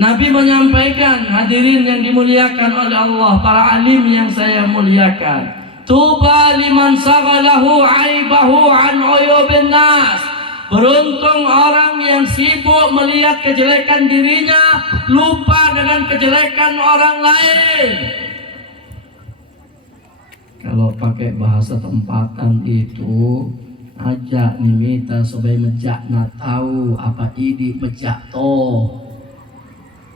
Nabi menyampaikan, hadirin yang dimuliakan oleh Allah, para alim yang saya muliakan, tuba liman sagalahu aibahu an uyubin nas. Beruntung orang yang sibuk melihat kejelekan dirinya, lupa dengan kejelekan orang lain. Kalau pakai bahasa tempatan itu, ajak nimita supaya mejak na tahu apa ini mejak to.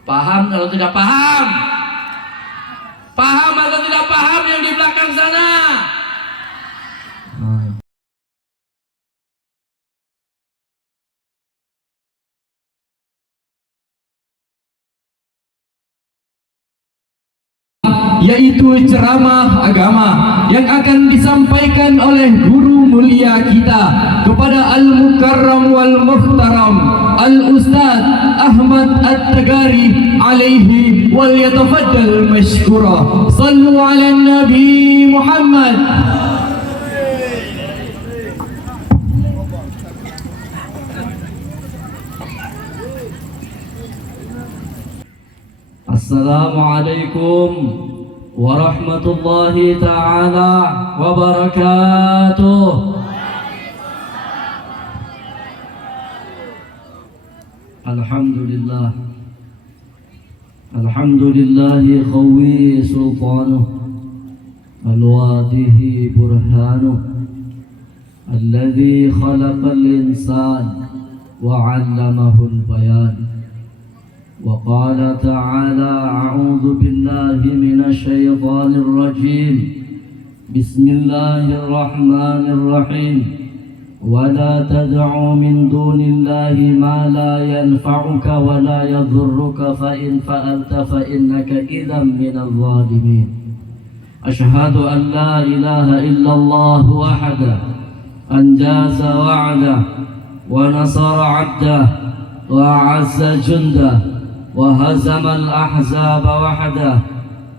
Paham kalau tidak paham? Paham atau tidak paham yang di belakang sana? Yaitu ceramah agama yang akan disampaikan oleh guru mulia kita kepada Al-Mukarram wal Muhtaram Al-Ustaz Ahmad At-Tagari alaihi wal yatafaddal mashkura. Sallu ala Nabi Muhammad. Assalamualaikum warahmatullahi ta'ala wabarakatuh. Alhamdulillah, alhamdulillahi khawi sultanuh, alwadihi burhanuh, alladhi khalaqal insan wa 'allamahul bayan. وقال تعالى أعوذ بالله من الشيطان الرجيم بسم الله الرحمن الرحيم ولا تدعوا من دون الله ما لا ينفعك ولا يضرك فإن فعلت فإنك إذا من الظالمين أشهد أن لا إله إلا الله وحده أنجاز وعده ونصر عبده وأعز جنده وهزم الأحزاب وحده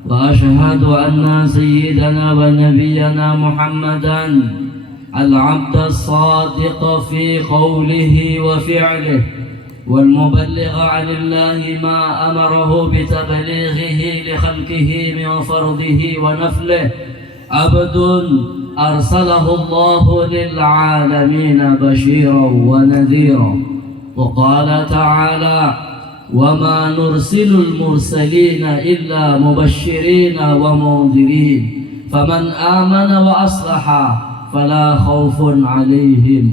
وأشهد أن سيدنا ونبينا محمدا العبد الصادق في قوله وفعله والمبلغ عن الله ما أمره بتبليغه لخلقه من فرضه ونفله عبد أرسله الله للعالمين بشيرا ونذيرا وقال تعالى وما نرسل المرسلين إلا مبشرين ومنذرين فمن آمن وأصلح فلا خوف عليهم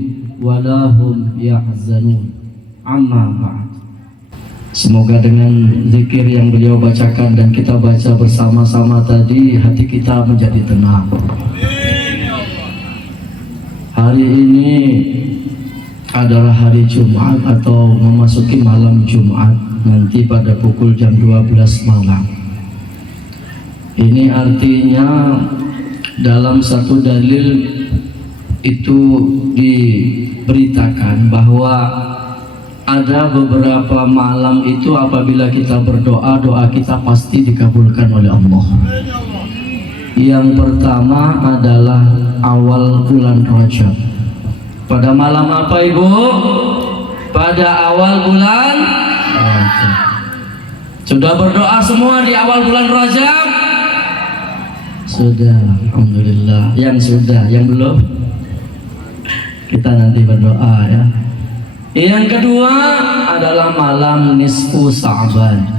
ولا هم يحزنون أما بعد. Semoga dengan zikir yang beliau bacakan dan kita baca bersama-sama tadi, hati kita menjadi tenang. Hari ini adalah hari Jumat atau memasuki malam Jumat nanti pada pukul jam 12 malam. Ini artinya dalam satu dalil itu diberitakan bahwa ada beberapa malam itu apabila kita berdoa, doa kita pasti dikabulkan oleh Allah. Yang pertama adalah awal bulan Rajab. Pada malam apa Ibu? Pada awal bulan Rajab. Sudah berdoa semua di awal bulan Rajab? Sudah, alhamdulillah. Yang sudah, yang belum? Kita nanti berdoa ya. Yang kedua adalah malam nisfu Sa'ban.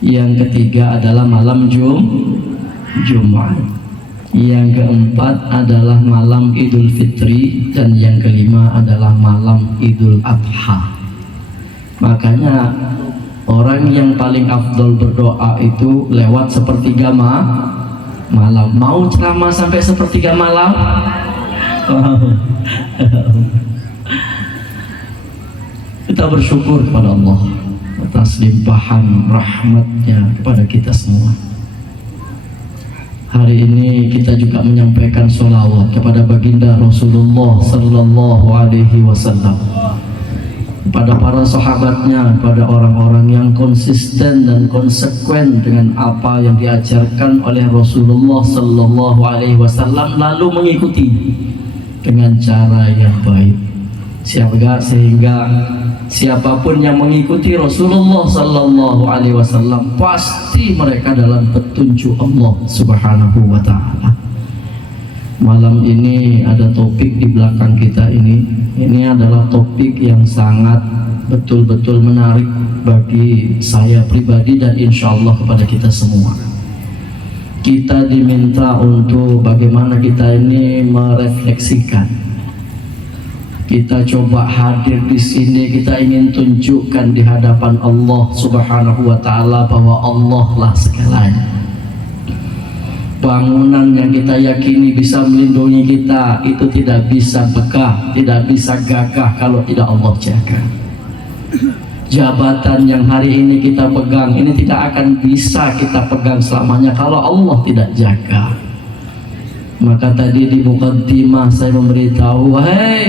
Yang ketiga adalah malam Jumat. Yang keempat adalah malam Idul Fitri, dan yang kelima adalah malam Idul Adha. Makanya orang yang paling afdol berdoa itu lewat sepertiga malam. Mau ceramah sampai sepertiga malam? Kita bersyukur kepada Allah atas limpahan rahmatnya kepada kita semua. Hari ini kita juga menyampaikan sholawat kepada baginda Rasulullah Sallallahu Alaihi Wasallam, kepada para sahabatnya, kepada orang-orang yang konsisten dan konsekuen dengan apa yang diajarkan oleh Rasulullah Sallallahu Alaihi Wasallam, lalu mengikuti dengan cara yang baik, sehingga siapapun yang mengikuti Rasulullah Sallallahu Alaihi Wasallam pasti mereka dalam petunjuk Allah Subhanahu Wa Taala. Malam ini ada topik di belakang kita ini. Ini adalah topik yang sangat betul-betul menarik bagi saya pribadi dan insya Allah kepada kita semua. Kita diminta untuk bagaimana kita ini merefleksikan. Kita coba hadir di sini, kita ingin tunjukkan di hadapan Allah Subhanahu Wa Taala bahwa Allah lah segalanya. Bangunan yang kita yakini bisa melindungi kita itu tidak bisa megah, tidak bisa gagah kalau tidak Allah jaga. Jabatan yang hari ini kita pegang ini tidak akan bisa kita pegang selamanya kalau Allah tidak jaga. Maka tadi di muqaddimah saya memberitahu, hei,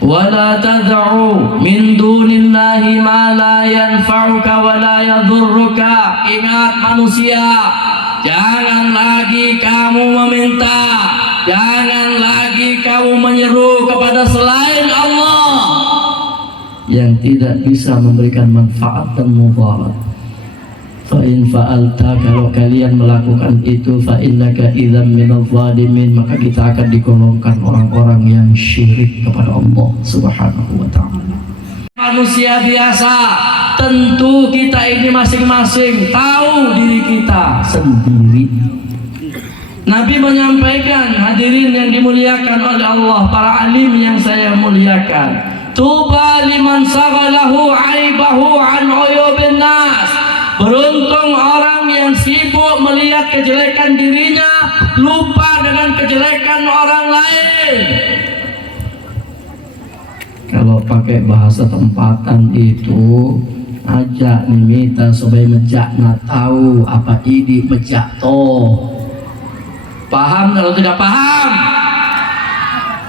wala tad'u min dunillahi ma la yanfa'uka wa la yadhurruka. Ingat manusia, jangan lagi kamu meminta, jangan lagi kamu menyeru kepada selain Allah yang tidak bisa memberikan manfaat dan mudarat. Fa in fa'alta, kalau kalian melakukan itu, fa innaka idzam minadh dhalimin, maka kita akan digolongkan orang-orang yang syirik kepada Allah Subhanahu wa taala. Manusia biasa, tentu kita ini masing-masing tahu diri kita sendiri. Nabi menyampaikan, hadirin yang dimuliakan oleh Allah, para alim yang saya muliakan, tuba liman sagalahu aibahu an uyubin nas. Beruntung orang yang sibuk melihat kejelekan dirinya, lupa dengan kejelekan orang lain. Kalau pakai bahasa tempatan itu, ajak nih mita supaya mejak na tahu apa ini mejak toh. Paham kalau tidak paham?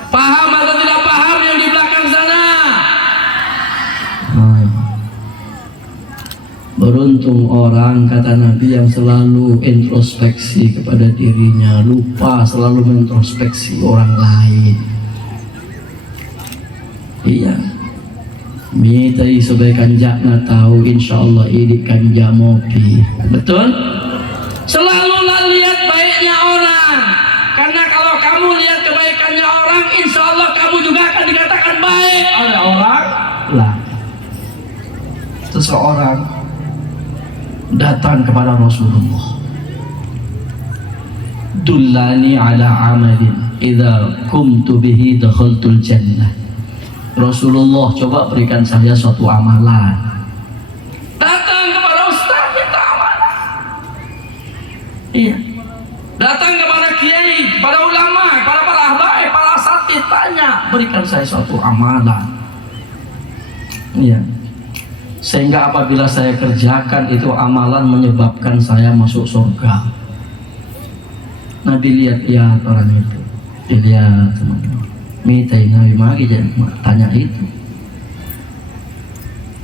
Paham atau tidak paham yang di belakang sana? Beruntung orang, kata Nabi, yang selalu introspeksi kepada dirinya, lupa selalu mengintrospeksi orang lain. Iya, minta supaya kanjakna tahu, insya Allah ini kanja mopi. Betul? Selalulah lihat baiknya orang, karena kalau kamu lihat kebaikannya orang, insya Allah kamu juga akan dikatakan baik oleh orang lain. Seseorang datang kepada Rasulullah, dullani ala amalin idza kumtu bihi dakhaltul jannah. Rasulullah, coba berikan saya suatu amalan. Datang kepada ustaz minta amalan. Iya. Datang kepada kiai, kepada ulama, kepada para habaib, para asatidz, tanya, berikan saya suatu amalan. Iya. Sehingga apabila saya kerjakan itu amalan menyebabkan saya masuk surga. Nabi lihat orang itu, dilihat teman-teman. Mitai Nabi magi jangan tanya itu.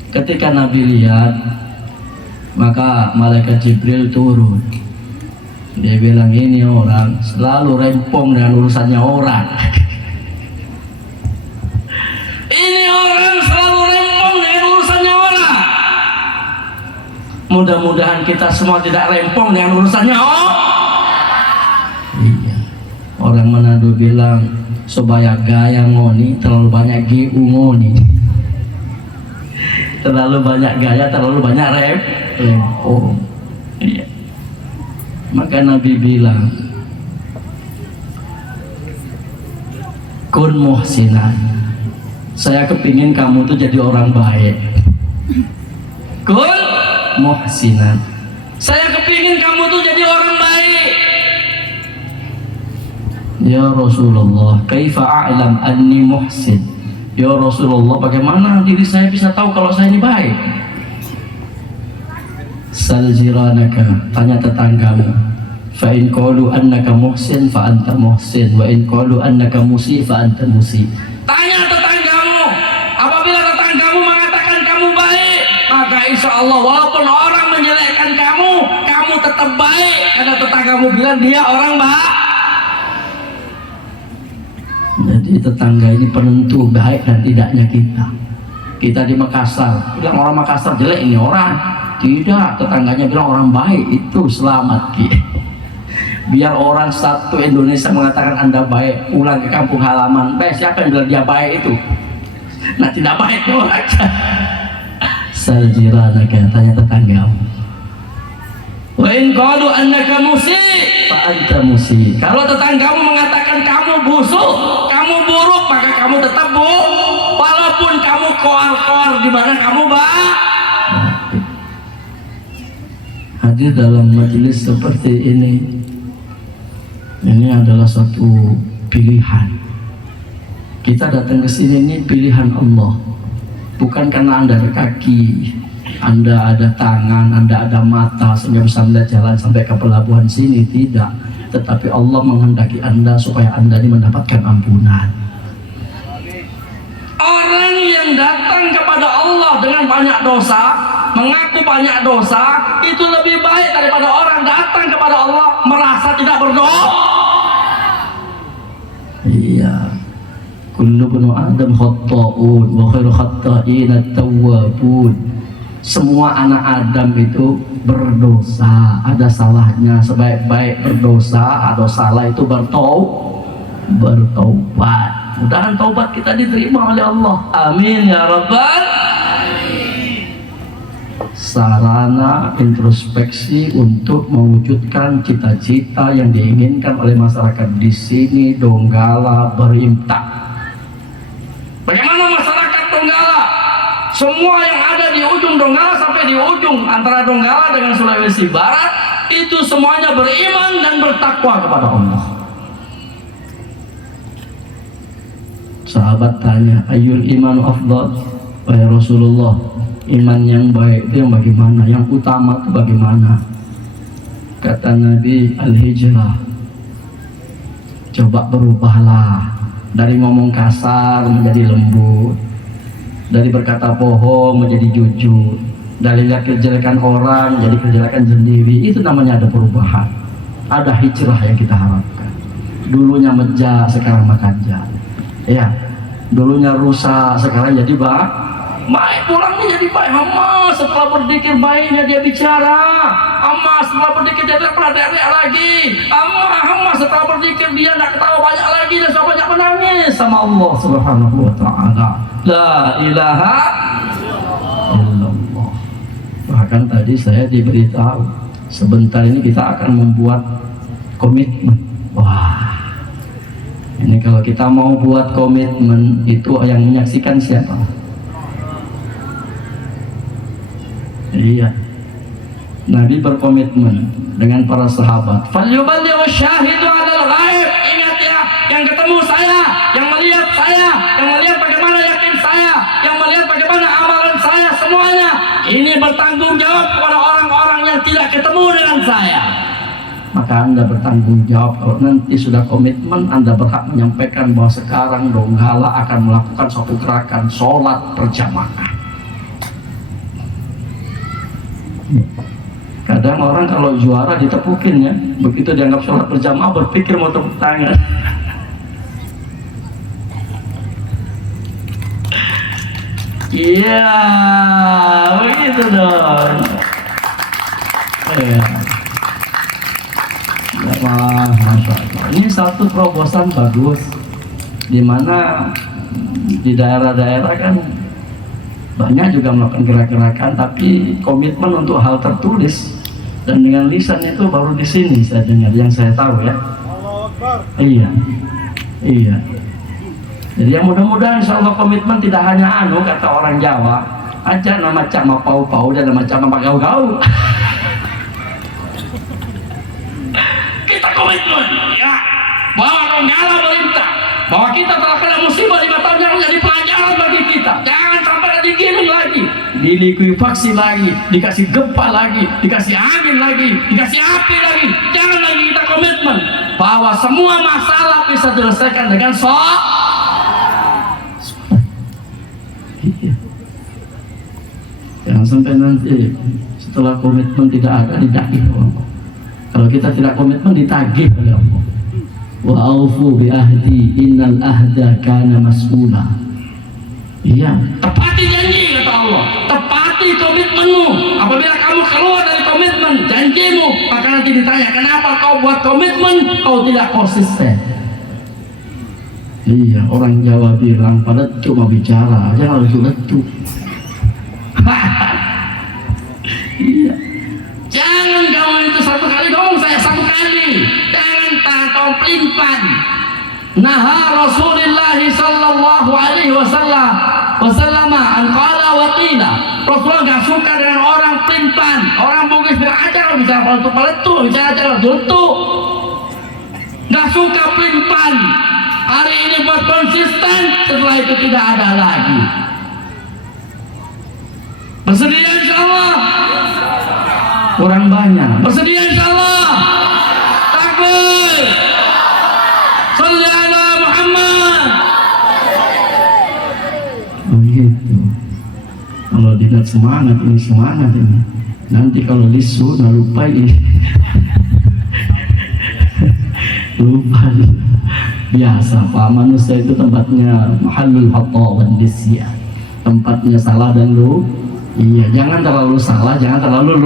Ketika Nabi lihat, maka malaikat Jibril turun. Dia bilang, ini orang selalu rempong dengan urusannya orang. Ini orang selalu rempong dengan urusannya orang. Mudah-mudahan kita semua tidak rempong dengan urusannya orang. Iya. Orang Manado bilang, supaya gaya ngoni terlalu banyak GU ngoni. Terlalu banyak gaya, terlalu banyak rempong. Iya. Maka Nabi bilang, kun muhsinan, saya kepingin kamu tuh jadi orang baik. Kun muhsinan, saya kepingin kamu tuh jadi orang baik. Ya Rasulullah, kaifa a'lam anni muhsin? Ya Rasulullah, bagaimana diri saya bisa tahu kalau saya ini baik? Sal jiranaka, tanya tetanggamu. Fa in qalu annaka muhsin fa anta muhsin, wa in qalu annaka musi fa anta musi. Tanya tetanggamu. Apabila tetanggamu mengatakan kamu baik, maka insya Allah walaupun orang menjelekkan kamu, kamu tetap baik karena tetanggamu bilang dia orang baik. Jadi tetangga ini penentu baik dan tidaknya kita. Kita di Makassar, bilang orang Makassar jelek ini orang. Tidak, tetangganya bilang orang baik, itu selamat Ki. Biar orang satu Indonesia mengatakan Anda baik, pulang ke kampung halaman, siapa yang bilang dia baik itu? Nah tidak baik orang. Saljiranaka, tanya tetanggamu. Wa in qalu annaka musii fa anta musii. Kalau tetanggamu mengatakan kamu busuk, kamu buruk, maka kamu tetap buruk. Walaupun kamu koar-koar di mana kamu hadir dalam majelis seperti ini adalah satu pilihan. Kita datang ke sini ini pilihan Allah, bukan karena Anda ada kaki, Anda ada tangan, Anda ada mata sehingga bisa melihat jalan sampai ke pelabuhan sini, tidak. Tetapi Allah menghendaki Anda supaya Anda ini mendapatkan ampunan. Orang yang datang kepada Allah dengan banyak dosa, mengaku banyak dosa, itu lebih baik daripada orang datang kepada Allah merasa tidak berdosa. Iya. Kullu banu Adam khatta'un wa khairu khatta'in at-tawwabun. Semua anak Adam itu berdosa, ada salahnya. Sebaik-baik berdosa, ada salah itu bertaubat. Mudah-mudahan taubat kita diterima oleh Allah. Amin ya rabbal alamin. Sarana introspeksi untuk mewujudkan cita-cita yang diinginkan oleh masyarakat di sini, Donggala berimptak. Bagaimana masyarakat Donggala? Semua yang ada di ujung Donggala sampai di ujung antara Donggala dengan Sulawesi Barat itu semuanya beriman dan bertakwa kepada Allah. Sahabat tanya, ayyul imanu afdal? Wahai Rasulullah, iman yang baik itu yang bagaimana? Yang utama itu bagaimana? Kata Nabi, al-hijrah. Coba berubahlah dari ngomong kasar menjadi lembut, dari berkata bohong menjadi jujur, dari lihat kejelekan orang menjadi kejelekan sendiri. Itu namanya ada perubahan, ada hijrah yang kita harapkan. Dulunya meja, sekarang makanja. Ya, dulunya rusak, sekarang jadi baik. Pulangnya jadi baik. Hama setelah berzikir baiknya dia bicara. Hama setelah berzikir dia tidak pernah teriak lagi. Hama setelah berzikir dia tidak ketawa banyak lagi dan sudah banyak menangis sama Allah Subhanahu wa Ta'ala. La ilaha illallah. Bahkan tadi saya diberitahu sebentar ini kita akan membuat komitmen. Wah, ini kalau kita mau buat komitmen itu yang menyaksikan siapa? Iya. Nabi berkomitmen dengan para sahabat. Falyuballighu syahidu 'alal ghaib. Ingat ya, yang ketemu saya, yang melihat saya, yang melihat bagaimana yakin saya, yang melihat bagaimana amalan saya, semuanya ini bertanggung jawab kepada orang-orang yang tidak ketemu dengan saya. Maka Anda bertanggung jawab. Kalau nanti sudah komitmen, Anda berhak menyampaikan bahwa sekarang Donggala akan melakukan suatu gerakan sholat berjamaah. Kadang orang kalau juara ditepukin ya, begitu dianggap sholat berjamaah berpikir mau tepuk tangan. Iya, begitu dong. Masya Allah. Ini satu terobosan bagus, dimana di daerah-daerah kan banyak juga melakukan gerak-gerakan, tapi komitmen untuk hal tertulis dan dengan lisan itu baru di sini saya dengar, yang saya tahu ya. Iya. Jadi yang mudah-mudahan insya Allah komitmen tidak hanya kata orang Jawa aja, nama cak ma pau-pau dan nama cak ma gau-gau. Kita komitmen ya bahwa Donggala berimptak, bahwa kita telah kena musibah 5 tahun yang menjadi pelajaran bagi kita. Jangan sampai digiring lagi, dilikuifaksi lagi, dikasih gempa lagi, dikasih angin lagi, dikasih api lagi. Jangan lagi kita komitmen bahwa semua masalah bisa diselesaikan dengan jangan sampai nanti setelah komitmen tidak ada ditagih Allah. Kalau kita tidak komitmen ditagih oleh Allah. Wa aufu bi ahdi innal ahda kana mas'ula. Iya, tepati janji kata Allah, tepati komitmenmu. Apabila kamu keluar dari komitmen janjimu, maka nanti ditanya kenapa kau buat komitmen, kau tidak konsisten. Iya, orang Jawa bilang pada cuma bicara aja harus letu. Iya, jangan kamu itu satu kali dong, saya satu kali. Jangan kau pelimpan. Nah Rasulullah sallallahu alaihi wasallam an qala wa qila. Rasulullah gak suka dengan orang pelimpan, orang bugis berajar bisa paletu, bisa ajar dulu. Gak suka pelimpan. Hari ini buat konsisten, setelah itu tidak ada lagi. Bersedia insyaallah. Kurang banyak. Bersedia insyaallah. Takbir. Shalli ala Muhammad. Begitu. Kalau tidak semangat ini. Nanti kalau lisu, nah lupa ini. Lupa. Biasa Pak, manusia itu tempatnya mahallul khata wan nisyan. Tempatnya salah dan iya, jangan terlalu salah, jangan terlalu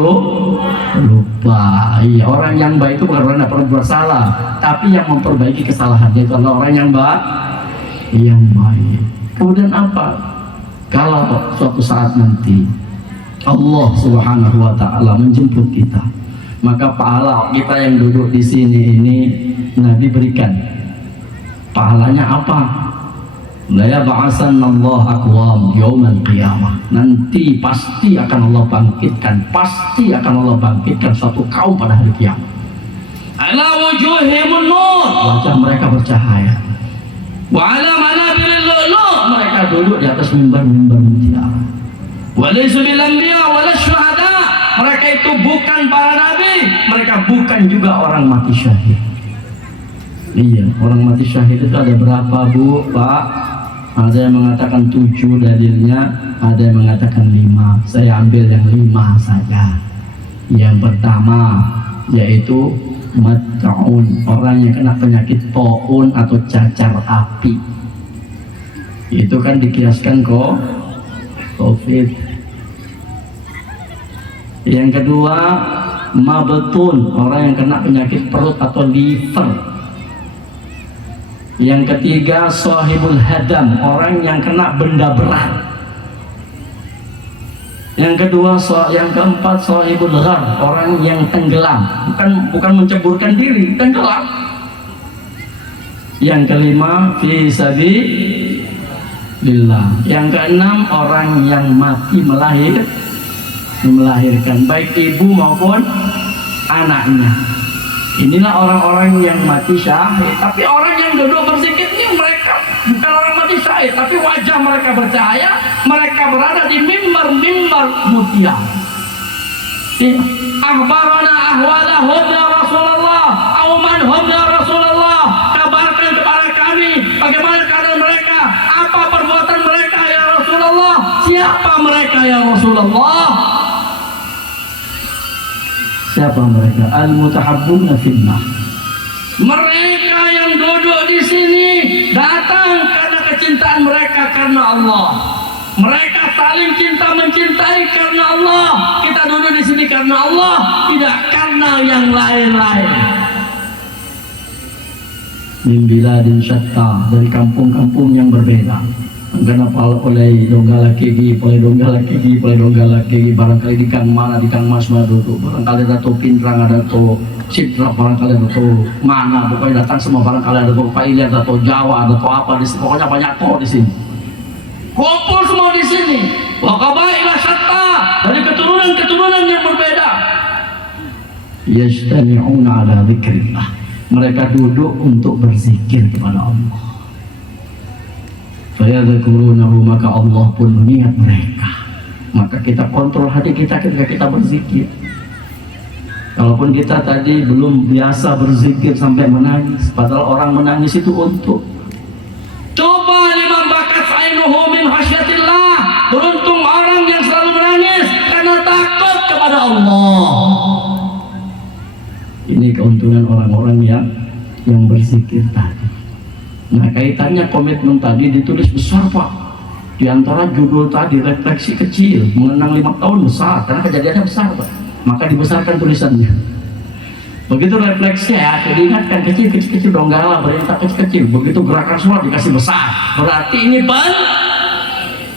lupa. Iya, orang yang baik itu bukan orang yang pernah berbuat salah, tapi yang memperbaiki kesalahannya itu adalah orang yang baik. Kemudian apa? Kalau suatu saat nanti Allah Subhanahu wa taala menjemput kita, maka pahala kita yang duduk di sini ini Nabi berikan. Pahalanya apa? La yab'atsanallahu aqwam yaumal qiyamah. Nanti pasti akan Allah bangkitkan, satu kaum pada hari kiamat. Ala wujuhimun nur, wajah mereka bercahaya. Wa ala manabiril lu'lu', mereka duduk di atas mimbar-mimbar mutiara. Wa laysa bil anbiya wala syuhada, mereka itu bukan para nabi, mereka bukan juga orang mati syahid. Iya, orang mati syahid itu ada berapa Bu, Pak? Ada yang mengatakan 7 dalilnya, ada yang mengatakan 5. Saya ambil yang 5 saja. Yang pertama yaitu mat'un, orang yang kena penyakit taun atau cacar api. Itu kan dikiaskan COVID. Yang kedua mabtun, orang yang kena penyakit perut atau liver. Yang ketiga sahibul hadam, orang yang kena benda berat. Yang keempat sahibul ghar, orang yang tenggelam, bukan menceburkan diri, tenggelam. Yang kelima fi sabilillah. Yang keenam orang yang mati melahirkan, baik ibu maupun anaknya. Inilah orang-orang yang mati syahid. Tapi orang yang duduk berzikir ini mereka bukan orang mati syahid, tapi wajah mereka bercahaya. Mereka berada di mimbar-mimbar mutia. Akhbarana ahwalahum ya Rasulullah, auman hum ya Rasulullah. Kabarkan kepada kami bagaimana keadaan mereka, apa perbuatan mereka ya Rasulullah. Siapa mereka ya Rasulullah? Siapa mereka? Al-mutahabbuna fillah. Mereka yang duduk di sini datang karena kecintaan mereka karena Allah. Mereka saling cinta mencintai karena Allah. Kita duduk di sini karena Allah, tidak karena yang lain-lain. Min biladin syatta, dari kampung-kampung yang berbeda. Karena oleh donggala kegi, barangkali di kang mana, di kang mas duduk, barangkali ada to Pindrang, ada to Sidra, barangkali ada to mana, pokoknya datang semua, barangkali ada to Paili, ada to Jawa, ada to apa di sini, pokoknya banyak to di sini. Kumpul semua di sini. Wa qabaila syatta, dari keturunan-keturunan yang berbeda. Yajtami'una ala dzikrillah. Mereka duduk untuk berzikir kepada Allah. Fayadhkurunahu, maka Allah pun mengingat mereka. Maka kita kontrol hati kita ketika kita berzikir. Kalaupun kita tadi belum biasa berzikir sampai menangis, padahal orang menangis itu untuk coba liman bakat ainuhu min khasyatillah. Beruntung orang yang selalu menangis karena takut kepada Allah. Ini keuntungan orang-orang yang berzikir tadi. Nah, kaitannya komitmen tadi ditulis besar Pak. Di antara judul tadi refleksi kecil, mengenang 5 tahun besar, karena kejadiannya besar Pak. Maka dibesarkan tulisannya. Begitu refleksi ya, diingatkan kecil donggala berintah kecil. Begitu gerakan sholat dikasih besar, berarti ini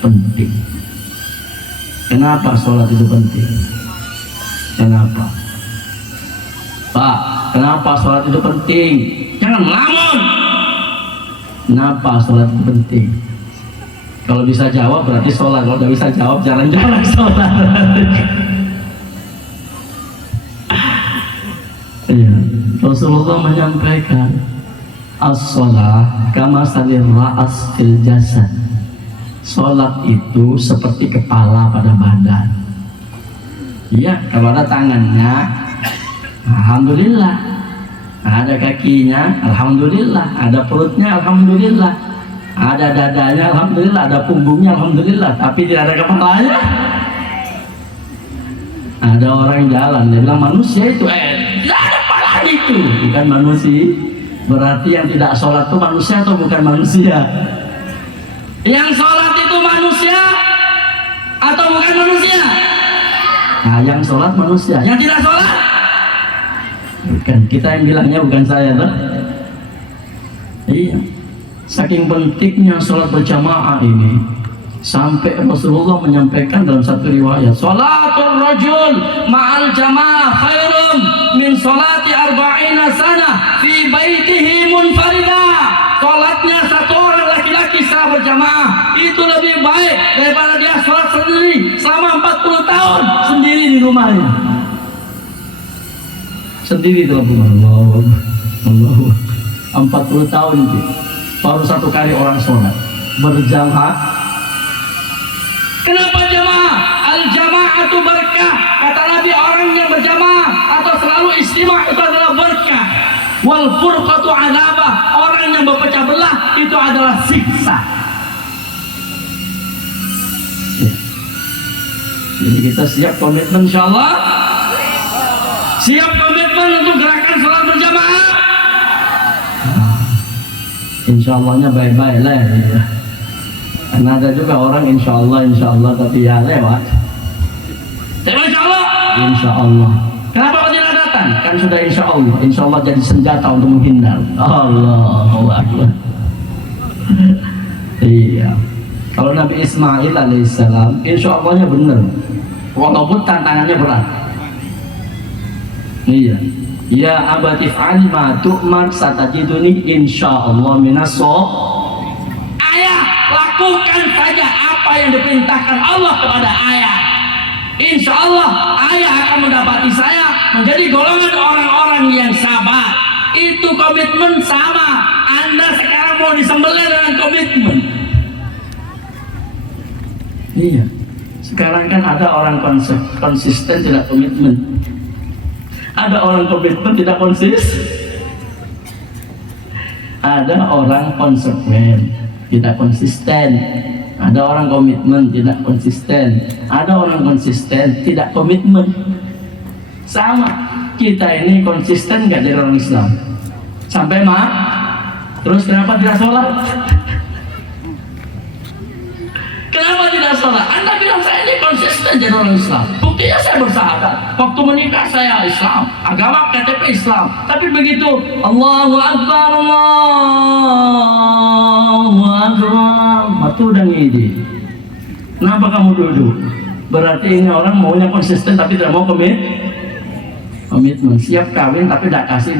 penting. Kenapa sholat itu penting? Kenapa? Pak, kenapa sholat itu penting? Jangan melamun. Kenapa sholat itu penting? Kalau bisa jawab berarti sholat, kalau tidak bisa jawab jangan sholat. Ya, Rasulullah menyampaikan as-sholah kama salir ra'as fil jasad. Sholat itu seperti kepala pada badan. Iya, kalau ada tangannya alhamdulillah, ada kakinya alhamdulillah, ada perutnya alhamdulillah, ada dadanya alhamdulillah, ada punggungnya alhamdulillah, tapi tidak ada kepalanya. Ada orang jalan, dia bilang manusia itu tidak ada kepala itu, bukan manusia. Berarti yang tidak sholat itu manusia atau bukan manusia? Yang sholat itu manusia atau bukan manusia? Nah, yang sholat manusia, yang tidak sholat bukan. Kita yang bilangnya bukan saya loh. Iya, saking pentingnya sholat berjamaah ini, sampai Rasulullah menyampaikan dalam satu riwayat, sholatul rajul ma'al jamaah khairum min sholati arba'ina sana fi baitihi munfarida. Sholatnya satu orang laki-laki secara berjamaah itu lebih baik daripada dia sholat sendiri selama 40 tahun sendiri di rumahnya. Sendiri dalam rumah. Allah 40 tahun itu baru satu kali orang sholat berjamaah. Kenapa jamaah? Al-jama'atu berkah. Kata Nabi, orang yang berjamaah atau selalu istimewa itu adalah berkah. Wal furqatu adzabah. Orang yang berpecah belah itu adalah siksa. Ya. Jadi kita siap komitmen insyaallah. Siap komitmen untuk gerakan sholat berjamaah. Insyaallah-nya baik-baik lah ya. Karena ada juga orang insya Allah tapi ya lewat. Insya Allah. Kenapa tidak datang? Kan sudah insya Allah jadi senjata untuk menghindar. Allahu Akbar. Iya. Kalau Nabi Ismail alaihissalam insya Allahnya benar, walaupun tantangannya berat. Iya. Ya abati fa'al ma tu'mar satajiduni insya Allah lakukan saja apa yang diperintahkan Allah kepada ayah. Insya Allah ayah akan mendapati saya menjadi golongan orang-orang yang sabar. Itu komitmen sama. Anda sekarang mau disembelih dengan komitmen. Iya. Sekarang kan ada orang konsisten tidak komitmen. Ada orang komitmen tidak konsisten. Ada orang konsekuen tidak konsisten. Ada orang komitmen tidak konsisten. Ada orang konsisten tidak komitmen. Sama, kita ini konsisten gak jadi orang Islam sampai terus kenapa tidak sholat? Kenapa tidak sholat? Anda bilang saya ini konsisten jadi orang Islam, buktinya saya bersahadat, waktu menikah saya Islam, agama KTP Islam, tapi begitu Allahu Akbar, Allahu Akbar, waktu udah ngidi. Kenapa kamu duduk? Berarti ini orang maunya konsisten tapi tidak mau komitmen. Siap kawin tapi tidak kasih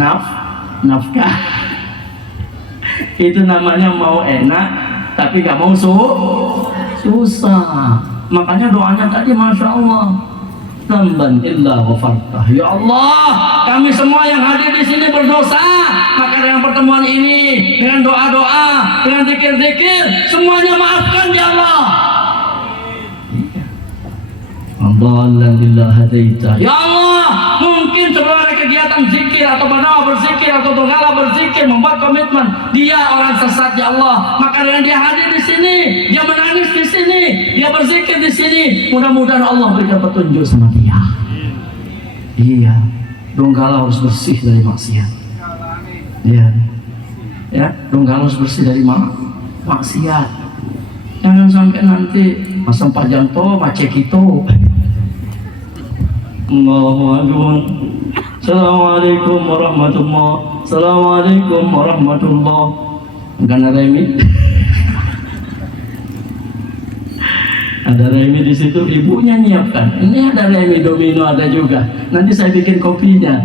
nafkah. Itu namanya mau enak tapi gak mau susah. Makanya doanya tadi Masya Allah, Zamban illa ghafartah. Ya Allah, kami semua yang hadir di sini berdosa. Maka dengan pertemuan ini, dengan doa-doa, dengan zikir-zikir, semuanya maafkan ya Allah. Ya Allah, mungkin sebelum ada kegiatan zikir atau berdoa berzikir atau donggala berzikir membuat komitmen dia orang sesat ya Allah, maka dengan dia hadir di sini, dia menangis di sini, dia berzikir di sini, mudah-mudahan Allah berikan petunjuk sama dia. Iya, donggala harus bersih dari maksiat. Iya, ya, donggala harus bersih dari maksiat. Jangan sampai nanti masang pajang to macet itu. Allahu Akbar. Assalamualaikum warahmatullahi. Assalamualaikum warahmatullahi. Bukan ada ini. Ada remi di situ, ibunya nyiapkan. Ini ada remi domino ada juga. Nanti saya bikin kopinya.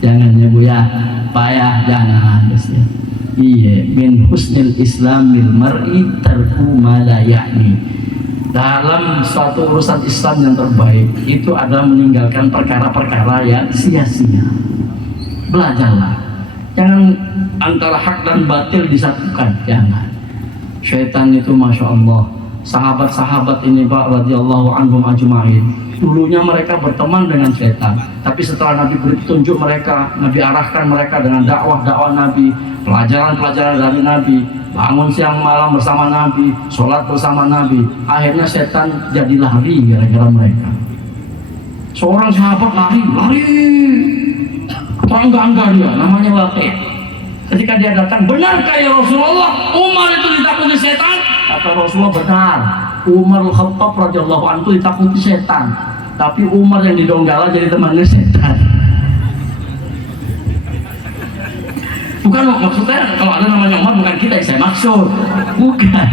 Jangan ya Bu ya, Pak ya, jangan. Iya, min husnil islamil mar'i tarku ma la ya'ni. Dalam suatu urusan Islam yang terbaik itu adalah meninggalkan perkara-perkara yang sia-sia. Belajarlah. Jangan antara hak dan batil disatukan, jangan. Syaitan itu Masya Allah. Sahabat-sahabat ini Pak radhiyallahu anhum ajma'in, dulunya mereka berteman dengan setan, tapi setelah Nabi beri petunjuk mereka, Nabi arahkan mereka dengan dakwah-dakwah Nabi, pelajaran-pelajaran dari Nabi, bangun siang malam bersama Nabi, sholat bersama Nabi. Akhirnya setan jadi lari gara-gara mereka. Seorang sahabat lari terangga-angga dia, namanya Waqi'. Ketika dia datang, benarkah ya Rasulullah Umar itu ditakuti setan? Kata Rasulullah, benar. Umar Al-Khattab radhiyallahu anhu ditakuti setan, tapi Umar yang didonggala jadi temannya setan. Bukan maksudnya kalau ada namanya Umar bukan kita yang saya maksud, bukan.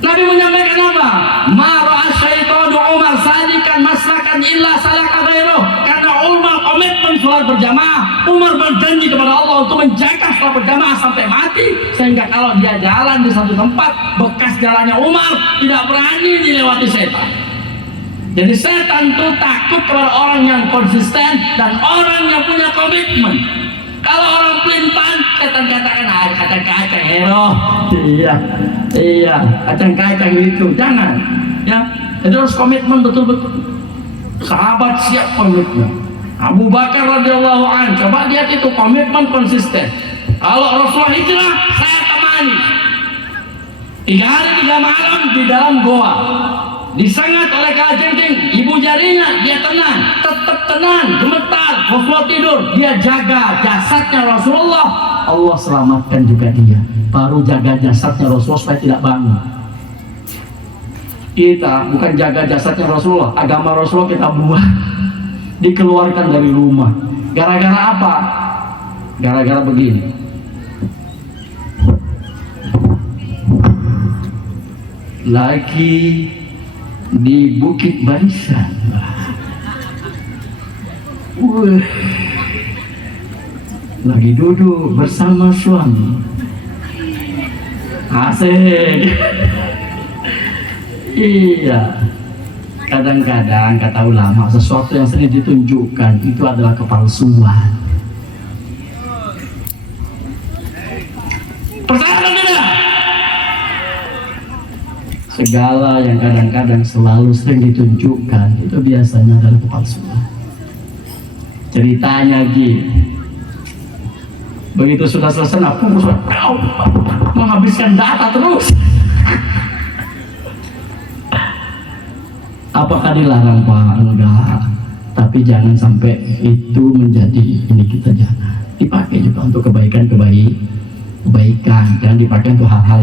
Nabi menyampaikan apa? Ma ra'a syaitanu Umar sadikan maslakan illa salaka ghairuh. Karena Umar komitmen sholat berjamaah, Umar berjanji kepada Allah untuk menjaga sholat berjamaah sampai mati, sehingga kalau dia jalan di satu tempat, bekas jalannya Umar tidak berani dilewati setan. Jadi setan itu takut kepada orang yang konsisten dan orang yang punya komitmen. Kalau orang pelintan, setan katakan kacang-kacang hero. Iya, kacang-kacang itu jangan. Ya, jadi harus komitmen betul-betul. Sahabat siap komitmen. Abu Bakar radhiyallahu anhu, coba lihat itu komitmen konsisten. Kalau Rasulullah hijrah, saya temani. 3 hari 3 malam di dalam goa, disengat oleh kalajengking, ibu jarinya, dia tenang, tetap tenang, gemetar. Rasulullah tidur, dia jaga jasadnya Rasulullah. Allah selamatkan juga dia. Baru jaga jasadnya Rasulullah supaya tidak bangun. Kita bukan jaga jasadnya Rasulullah, agama Rasulullah kita buang, dikeluarkan dari rumah. Gara-gara apa? Gara-gara begini. Lagi di Bukit Barisan, lagi duduk bersama suami, asik. Iya, kadang-kadang kata ulama sesuatu yang sering ditunjukkan itu adalah kepalsuan. Percaya atau tidak? Segala yang kadang-kadang selalu sering ditunjukkan itu biasanya adalah kepalsuan. Ceritanya gini, begitu sudah selesai aku menghabiskan data terus. Apakah dilarang Pak? Enggak. Tapi jangan sampai itu menjadi ini, kita jangan. Dipakai juga untuk kebaikan, dan dipakai untuk hal-hal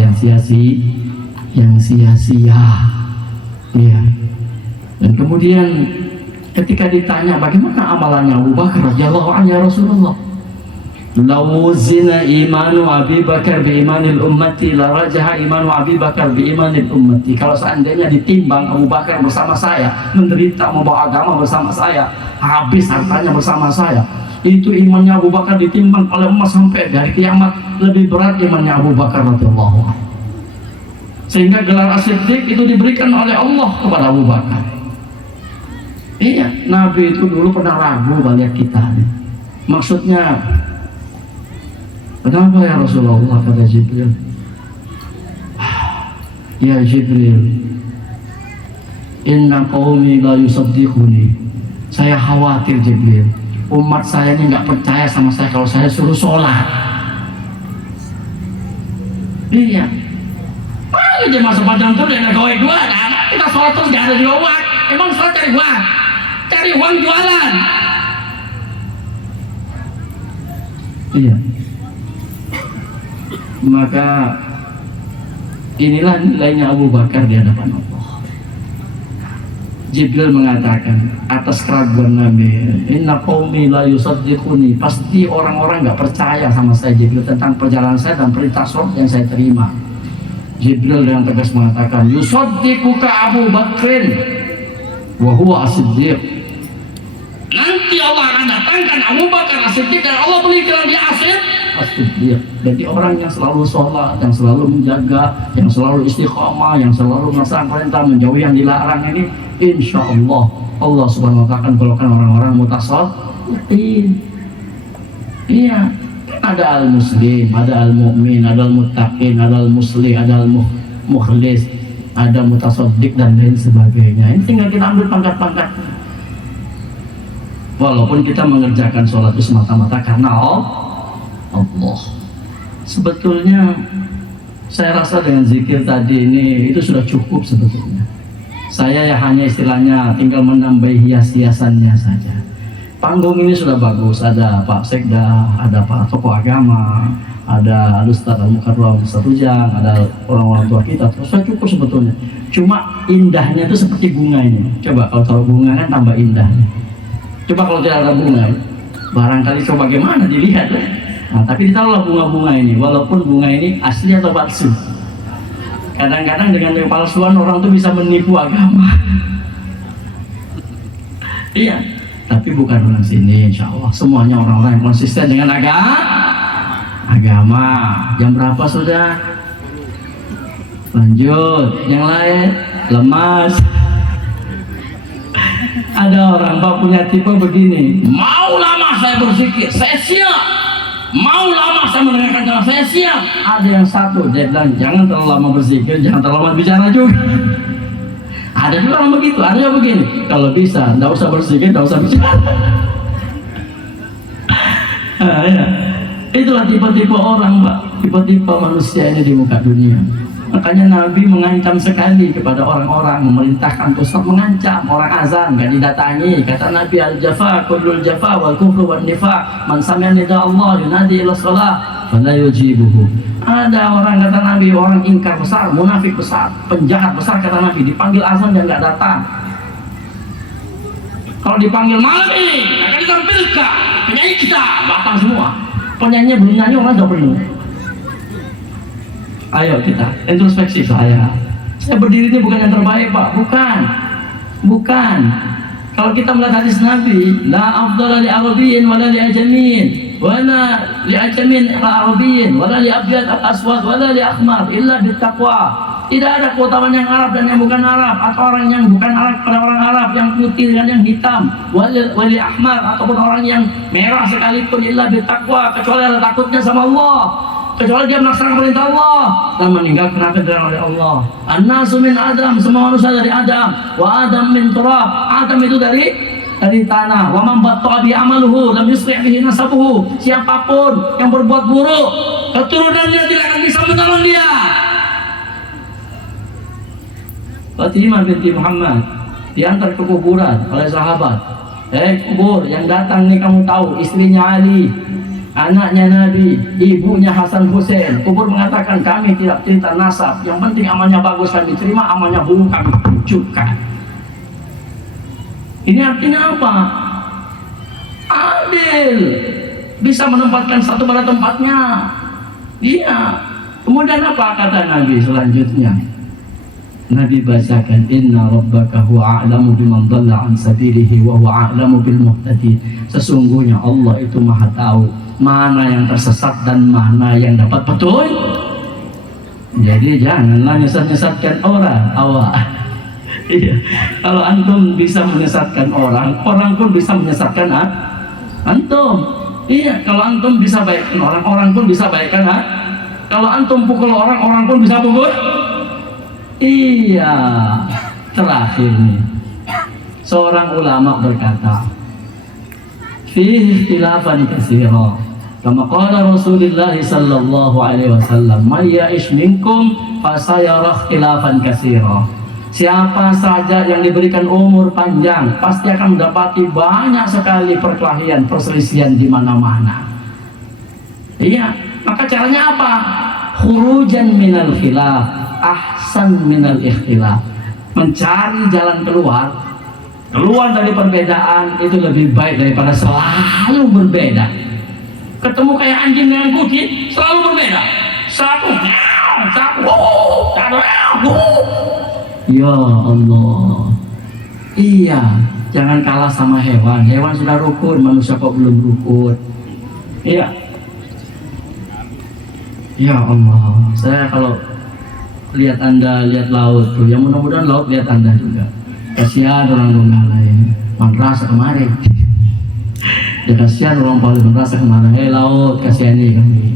yang sia-sia. Ya. Dan kemudian ketika ditanya bagaimana amalannya Abu Bakar radhiyallahu anhu ya Rasulullah, law zina imanu Abi Bakar bi imanil ummati la rajaha imanu Abi Bakar bi imanil ummati. Kalau seandainya ditimbang Abu Bakar bersama saya, menderita membawa agama bersama saya, habis hartanya bersama saya, itu imannya Abu Bakar ditimbang oleh umat sampai dari kiamat, lebih berat imannya Abu Bakar radhiyallahu anhu. Sehingga gelar As-Siddiq itu diberikan oleh Allah kepada Abu Bakar. Iya, Nabi itu dulu pernah ragu melihat kita. Maksudnya, kenapa ya Rasulullah, kata Jibril? Ya Jibril, inna qaumi la yusaddiquni. Saya khawatir Jibril, umat saya ini nggak percaya sama saya kalau saya suruh sholat. Iya, mana aja masa panjang tuh dengan gawe dua kan? Kita sholat terus gak ada di uang. Emang sholat cari uang jualan. Iya. Maka Inilah nilainya Abu Bakar di hadapan Allah. Jibril mengatakan atas keraguan Nabi, inna qaumi la yusaddiquni, pasti orang-orang nggak percaya sama saya Jibril tentang perjalanan saya dan perintah sholat yang saya terima. Jibril dengan tegas mengatakan, yusaddiquka Abu Bakrin wa huwa as-siddiq. Nanti Allah akan datangkan Abu Bakar as-siddiq dan Allah berikan dia as-siddiq. Jadi orang yang selalu sholat, yang selalu menjaga, yang selalu istiqamah, yang selalu melaksanakan perintah, menjauhi yang dilarang ini, insya Allah Allah subhanahu wa ta'ala akan golongkan orang-orang mutasawwifin. Iya, ada al-muslim, ada al-mu'min, ada al-muttaqin, ada al-muslim, ada al-mukhlis, ada mutasaddiq dan lain sebagainya. Ini tinggal kita ambil pangkat-pangkatnya. Walaupun kita mengerjakan sholat itu semata-mata karena Allah. Sebetulnya saya rasa dengan zikir tadi ini itu sudah cukup sebetulnya. Saya ya hanya istilahnya tinggal menambah hias-hiasannya saja. Panggung ini sudah bagus, ada Pak Sekda, ada Pak tokoh agama, ada Ustaz Al-Mukarram Ustaz Ujang, ada orang-orang tua kita. Sudah cukup sebetulnya. Cuma indahnya itu seperti bunga ini. Coba kalau taruh bunga kan tambah indahnya. Coba kalau tidak ada bunga, barangkali coba bagaimana dilihat lah. Nah, tapi ditaruhlah bunga-bunga ini, walaupun bunga ini asli atau palsu. Kadang-kadang dengan kepalsuan orang tuh bisa menipu agama. Iya, tapi bukan orang sini, insya Allah. Semuanya orang-orang yang konsisten dengan agama. Jam berapa sudah? Lanjut, yang lain lemas. Ada orang Pak punya tipe begini, mau lama saya berzikir, saya siap. Mau lama saya mendengarkan ceramah, saya siap. Ada yang satu, dia bilang jangan terlalu lama berzikir, jangan terlalu lama bicara juga. Ada juga orang begitu, ada yang begini, kalau bisa, tidak usah berzikir, tidak usah bicara. Nah, ya. Itulah tipe-tipe orang Pak, tipe-tipe manusia ini di muka dunia. Makanya Nabi mengancam sekali kepada orang-orang, memerintahkan Ustaz mengancam orang azan gak didatangi. Kata Nabi, al-jafa kullul jafa wal kufru wan nifaq man sami'a nida Allah yunadi ila shalah fala yujibuhu. Ada orang, kata Nabi, orang ingkar besar, munafik besar, penjahat besar, kata Nabi, dipanggil azan dan gak datang. Kalau dipanggil malam ini akan ditampilkan penyanyi kita, batang semua. Penyanyi belum nyanyi orang sudah penuh. Ayo kita introspeksi. Saya berdiri ini bukan yang terbaik Pak, bukan. Kalau kita melihat hadis Nabi, la afdala li arabiyyin wala li ajamin, wala li ajamin arabiyyin, wala li abyad al-aswad, wala li akhmar illa bittaqwa. Tidak ada keutamaan yang Arab dan yang bukan Arab, atau orang yang bukan Arab pada orang Arab, yang putih dengan yang hitam, wali ahmar, ataupun orang yang merah sekalipun, illa bittaqwa, kecuali ada takutnya sama Allah, kecuali dia melaksanakan perintah Allah dan meninggalkan apa yang dilarang oleh Allah. An-nasu min Adam, semua manusia dari Adam, wa Adam min turab, Adam itu dari tanah. Wa man batta'a bi amaluhu lam yusri' bihi nasabuhu, siapapun yang berbuat buruk, keturunannya tidak akan bisa menolong dia. Fatimah binti Muhammad diantar ke kuburan oleh sahabat. Kubur yang datang nih kamu tahu, istrinya Ali, anaknya Nabi, ibunya Hasan Hussein. Kubur mengatakan kami tidak cerita nasab, yang penting amalnya bagus kami terima, amalnya buruk kami tunjukkan. Ini artinya apa? Adil, bisa menempatkan satu pada tempatnya. Iya. Kemudian apa kata Nabi selanjutnya? Nabi bacakan, inna rabbaka huwa a'lamu biman dhalla an sabilihi wa huwa a'lamu bil muhtadin. Sesungguhnya Allah itu maha tahu mana yang tersesat dan mana yang dapat betul. Jadi janganlah nyesat-nyesatkan orang. Awak. Iya. Kalau antum bisa menyesatkan orang, orang pun bisa menyesatkan antum. Iya. Kalau antum bisa baikkan orang, orang pun bisa baikkan Kalau antum pukul orang, orang pun bisa pukul. Iya. Terakhir nih, seorang ulama berkata, fihi ikhtilafan katsira. Kama qala Rasulullah sallallahu alaihi wasallam, "May ya'ish minkum fasayara ikhtilafan katsira." Siapa saja yang diberikan umur panjang pasti akan mendapati banyak sekali perkelahian, perselisihan di mana-mana. Iya, maka caranya apa? khurujan minal khilaf ahsan minal ikhtilaf. Mencari jalan keluar dari perbedaan itu lebih baik daripada selalu berbeda. Ketemu kayak anjing dengan kucing, selalu berbeda. Satu, ya Allah. Iya, jangan kalah sama hewan. Hewan sudah rukun, manusia kok belum rukun. Iya. Ya Allah, saya kalau lihat Anda lihat laut tuh, ya mudah-mudahan laut lihat Anda juga. Kasihan orang Donggala ini, merasa kemarin. Ya kasihan orang Palu merasa kemarin. Hei laut, kasihani kami.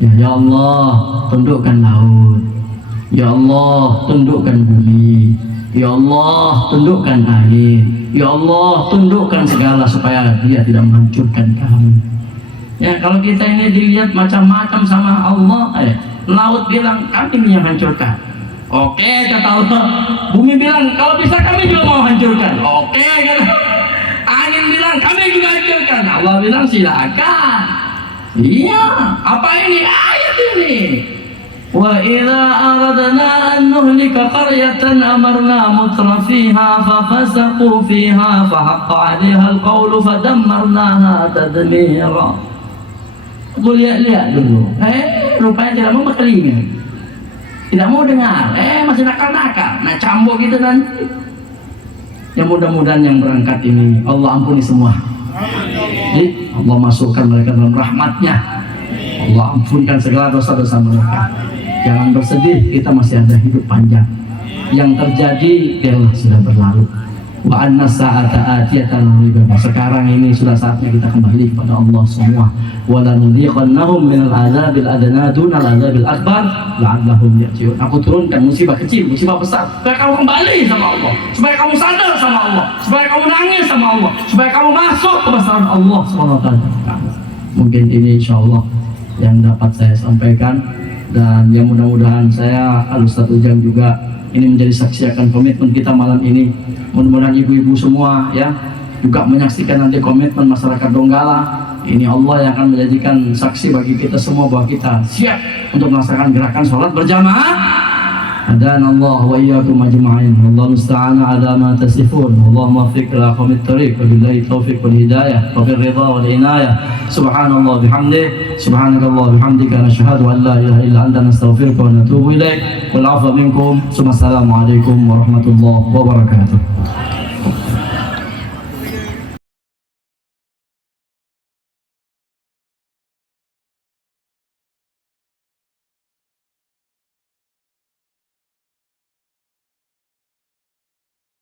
Ya Allah, tundukkan laut. Ya Allah, tundukkan bumi. Ya Allah, tundukkan air. Ya Allah, tundukkan segala supaya dia tidak menghancurkan kami. Ya kalau kita ini dilihat macam-macam sama Allah, laut bilang kami yang hancurkan. Oke kata Allah. Bumi bilang kalau bisa kami juga mau hancurkan. Oke kata. Angin bilang kami juga hancurkan. Allah bilang silakan. Iya, apa ini ayat ini? Wa idza aradna an nuhlika qaryatan amarna mutrafiha fafasaqu fiha fahaqqa 'alaiha al-qawlu fadammarnaha tadmira. Aku lihat dulu, rupanya tidak mau bertelinga, tidak mau dengar, masih nakal-nakal, nah cambuk gitu nanti. Ya mudah-mudahan yang berangkat ini Allah ampuni semua. Jadi Allah masukkan mereka dalam rahmatnya. Allah ampunkan segala dosa-dosa mereka. Jangan bersedih, kita masih ada hidup panjang. Yang terjadi biarlah sudah berlalu. Wa anna sa'ata atiyatan libaba. Sekarang ini sudah saatnya kita kembali kepada Allah semua. Wa lanudhiqannahum minal azabil adna dunal azabil akbar la'allahum yarji'un. Aku turunkan musibah kecil, musibah besar supaya kamu kembali sama Allah, supaya kamu sadar sama Allah, supaya kamu nangis sama Allah, supaya kamu masuk kebesaran Allah SWT. Mungkin ini insyaallah yang dapat saya sampaikan, dan yang mudah-mudahan saya harus 1 jam juga ini menjadi saksi akan komitmen kita malam ini. Mudah-mudahan ibu-ibu semua ya juga menyaksikan nanti komitmen masyarakat Donggala. Ini Allah yang akan menjadikan saksi bagi kita semua bahwa kita siap untuk melaksanakan gerakan sholat berjamaah. Dan Allah wa iyyakum ajma'in. Wallahu musta'an ala ma tasifun. Allahumma waffiq ila aqwamit thariq wa billahi taufiq wal hidayah wa bir ridha wal inayah. Subhanallah bihamdihi, subhanakallah bihamdika, nashhadu an la ilaha illa anta, nastaghfiruka wa natubu ilaik. Wal 'afwa minkum. Assalamualaikum warahmatullahi wabarakatuh.